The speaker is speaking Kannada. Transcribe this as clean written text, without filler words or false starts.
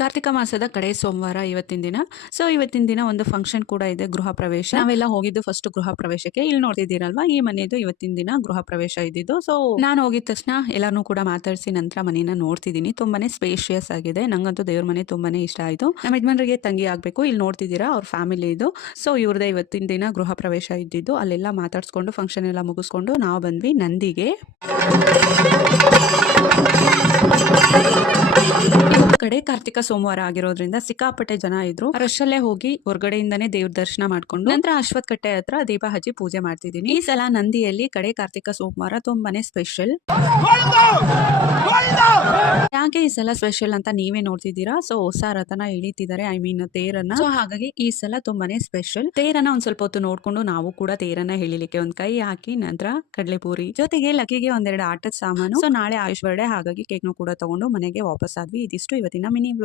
ಕಾರ್ತಿಕ ಮಾಸದ ಕಡೆ ಸೋಮವಾರ ಇವತ್ತಿನ ದಿನ. ಸೊ ಇವತ್ತಿನ ದಿನ ಒಂದು ಫಂಕ್ಷನ್ ಕೂಡ ಇದೆ, ಗೃಹ ಪ್ರವೇಶ. ನಾವೆಲ್ಲ ಹೋಗಿದ್ದು ಫಸ್ಟ್ ಗೃಹ ಪ್ರವೇಶಕ್ಕೆ. ಇಲ್ಲಿ ನೋಡ್ತಿದ್ದೀರಲ್ವಾ, ಈ ಮನೆಯದು ಇವತ್ತಿನ ದಿನ ಗೃಹ ಪ್ರವೇಶ ಇದ್ದಿದ್ದು. ಸೊ ನಾನು ಹೋಗಿದ ತಕ್ಷಣ ಎಲ್ಲಾರನ್ನೂ ಕೂಡ ಮಾತಾಡಿಸಿ ನಂತರ ಮನೆಯನ್ನ ನೋಡ್ತಿದ್ದೀನಿ. ತುಂಬಾನೇ ಸ್ಪೇಷಿಯಸ್ ಆಗಿದೆ. ನಂಗಂತೂ ದೇವ್ರ ಮನೆ ತುಂಬಾನೇ ಇಷ್ಟ ಆಯ್ತು. ನಮ್ಮ ಯಜಮಾನರಿಗೆ ತಂಗಿ ಆಗ್ಬೇಕು. ಇಲ್ಲಿ ನೋಡ್ತಿದ್ದೀರಾ ಅವ್ರ ಫ್ಯಾಮಿಲಿ ಇದು. ಸೊ ಇವ್ರದೇ ಇವತ್ತಿನ ದಿನ ಗೃಹ ಪ್ರವೇಶ ಇದ್ದಿದ್ದು. ಅಲ್ಲೆಲ್ಲ ಮಾತಾಡ್ಸ್ಕೊಂಡು ಫಂಕ್ಷನ್ ಎಲ್ಲ ಮುಗಿಸ್ಕೊಂಡು ನಾವು ಬಂದ್ವಿ ನಂದಿಗೆ. ಕಡೆ ಕಾರ್ತಿಕ ಸೋಮವಾರ ಆಗಿರೋದ್ರಿಂದ ಸಿಕ್ಕಾಪಟ್ಟೆ ಜನ ಇದ್ರು. ರಶಲ್ಲೇ ಹೋಗಿ ಹೊರಗಡೆಯಿಂದಾನೇ ದೇವ್ರ ದರ್ಶನ ಮಾಡ್ಕೊಂಡು ನಂತರ ಅಶ್ವತ್ ಕಟ್ಟೆ ಹತ್ರ ದೀಪ ಹಚ್ಚಿ ಪೂಜೆ ಮಾಡ್ತಿದ್ದೀನಿ. ಈ ಸಲ ನಂದಿಯಲ್ಲಿ ಕಡೆ ಕಾರ್ತಿಕ ಸೋಮವಾರ ತುಂಬಾನೇ ಸ್ಪೆಷಲ್. ಯಾಕೆ ಈ ಸಲ ಸ್ಪೆಷಲ್ ಅಂತ ನೀವೇ ನೋಡ್ತಿದ್ದೀರಾ. ಸೊ ಹೊಸ ರಥನ ಎಳಿತಿದ್ದಾರೆ, ಐ ಮೀನ್ ತೇರನ್ನ. ಸೊ ಹಾಗಾಗಿ ಈ ಸಲ ತುಂಬಾನೇ ಸ್ಪೆಷಲ್. ತೇರನ್ನ ಒಂದ್ ಸ್ವಲ್ಪ ಹೊತ್ತು ನೋಡ್ಕೊಂಡು ನಾವು ಕೂಡ ತೇರನ್ನ ಎಳಿಲಿಕ್ಕೆ ಒಂದ್ ಕೈ ಹಾಕಿ ನಂತರ ಕಡ್ಲೆಪೂರಿ ಜೊತೆಗೆ ಲಕ್ಕಿಗೆ ಒಂದೆರಡು ಆಟದ ಸಾಮಾನು. ಸೊ ನಾಳೆ ಆಯುಷ್ ಬರ್ಡೆ, ಹಾಗಾಗಿ ಕೇಕ್ನು ಕೂಡ ತಗೊಂಡು ಮನೆಗೆ ವಾಪಸ್ ಆದ್ವಿ. ಇದಿಷ್ಟು ಇವತ್ತಿನ ಮಿನಿ ವ್ಲಾಗ್.